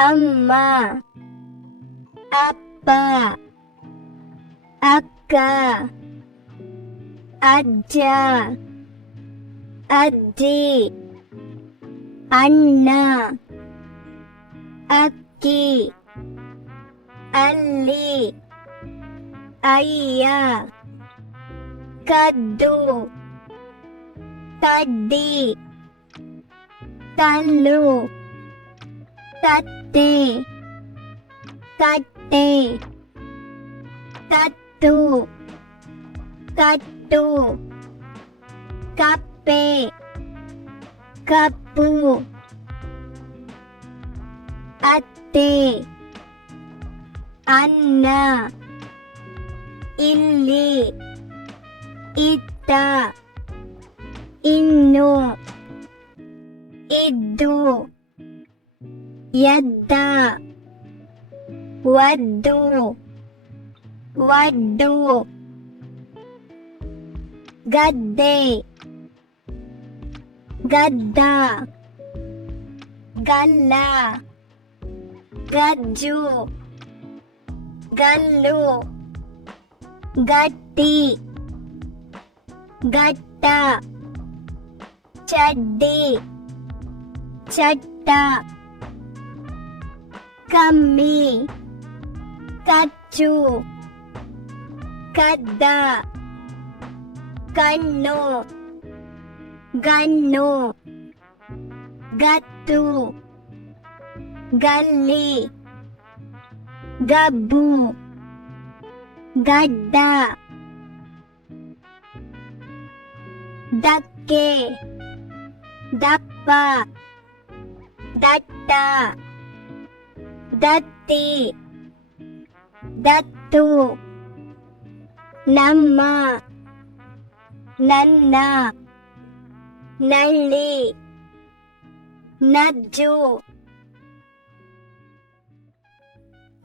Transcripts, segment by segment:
amma. Apa Aka aja adi anna. Aki ali ayah kadu tadi talu Tati birthday. Kate. Katu. Katu. Kape. Kapu. Ate. ana, Ili. Ita. Inu. Idu. Idu. ఎద్ద వద్దు వడ్డు గద్దె గద్ద గల్ల గజ్జు గల్లు గట్టి గట్ట చడ్డి చట్ట కమ్మి కచ్చు కద్ద కన్ను గన్ను గత్తు గల్లి గబ్బు గడ్డ దక్కే దప్ప దట్ట ದತ್ತಿ ದತ್ತು ನಮ್ಮ ನನ್ನ ನಳ್ಳಿ ನಜ್ಜು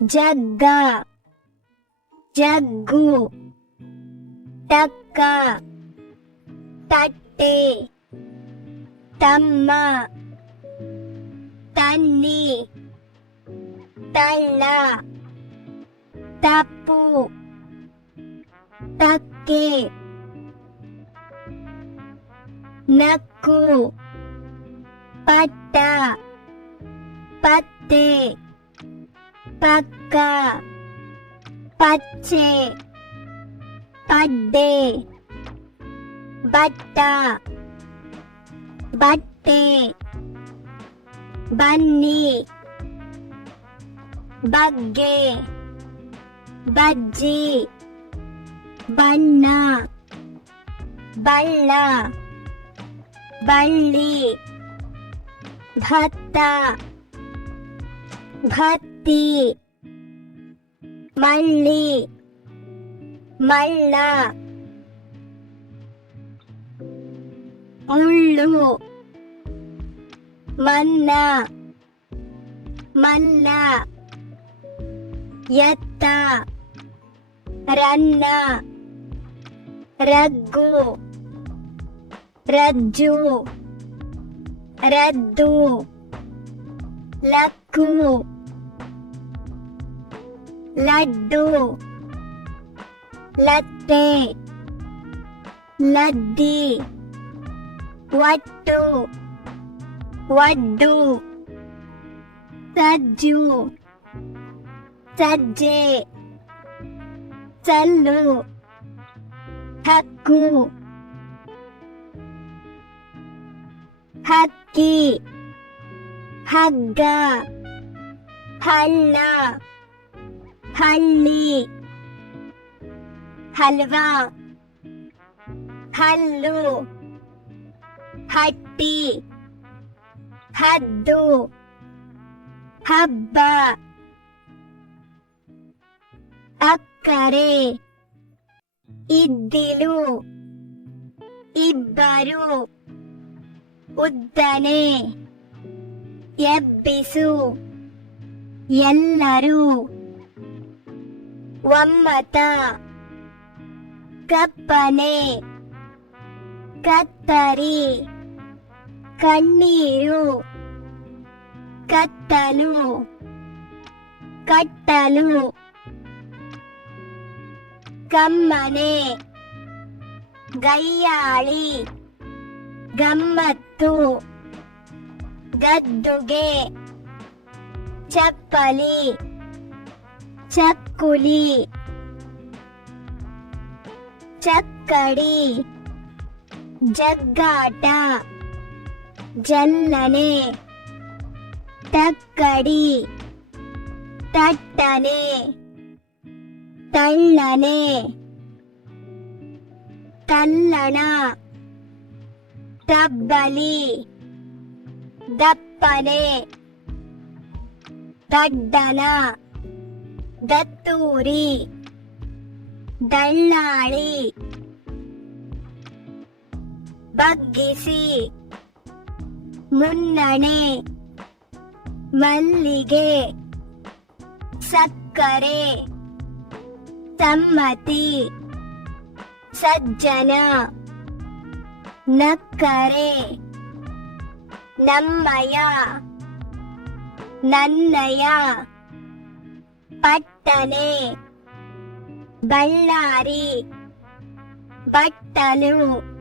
ಜಗ್ಗ ಜಗ್ಗು ಟಕ್ಕ ತಟ್ಟೆ ತಮ್ಮ ತನ್ನಿ తల్ల తప్పు తక్కే నక్కు పట్ట పత్తే పక్క పచ్చే పడ్డే బట్ట బట్టే బన్నీ ಬಗ್ಗೆ ಬಜ್ಜಿ ಬಣ್ಣ ಬಳ್ಳ ಬಳ್ಳಿ ಭತ್ತ ಭತ್ತಿ ಮಳ್ಳಿ ಮಳ್ಳ ಮುಳ್ಳು ಮನ್ನ ಮಲ್ಲ ಎತ್ತ ರನ್ನ ರಗ್ಗು ರಜ್ಜು ರದ್ದು ಲಕ್ಕು ಲಡ್ಡು ಲತ್ತೆ ಲದ್ದಿ ಒಟ್ಟು ಒಡ್ಡು ಸಜ್ಜು ಸಜ್ಜೆ ಚಲ್ಲು ಹಕ್ಕು ಹಕ್ಕಿ ಹಗ್ಗ ಹಳ್ಳ ಹಳ್ಳಿ ಹಲ್ವಾ ಹಲ್ಲು ಹಟ್ಟಿ ಹದ್ದು ಹಬ್ಬ ಅಕ್ಕರೆ. ಇದ್ದಿಲು. ಇಬ್ಬರು. ಉದ್ದನೆ. ಎಬ್ಬಿಸು. ಎಲ್ಲರೂ. ಒಮ್ಮತ. ಕಪ್ಪನೆ. ಕತ್ತರಿ. ಕಣ್ಣೀರು. ಕತ್ತಲು. ಕಟ್ಟಲು. ಕಮ್ಮನೆ ಗಯ್ಯಾಳಿ ಗಮ್ಮತ್ತು. ಗದ್ದುಗೆ. ಚಪ್ಪಲಿ. ಚಕ್ಕುಲಿ. ಚಕ್ಕಡಿ. ಜಗ್ಗಾಟ. ಜಲ್ಲನೆ ತಕ್ಕಡಿ. ತಟ್ಟನೆ. ತಳ್ಳನೆ ತಲ್ಲಣ. ತಬ್ಬಲಿ. ದಪ್ಪನೆ. ದಡ್ಡನ. ದತ್ತೂರಿ. ದಳ್ಳಾಳಿ. ಬಗ್ಗಿಸಿ. ಮುನ್ನಣೆ. ಮಲ್ಲಿಗೆ. ಸಕ್ಕರೆ. ಸಮ್ಮತಿ. ಸಜ್ಜನ. ನಕ್ಕರೆ. ನಮ್ಮಯ. ನನ್ನಯ. ಪಟ್ಟನೆ. ಬಳ್ಳಾರಿ. ಬಟ್ಟಲು.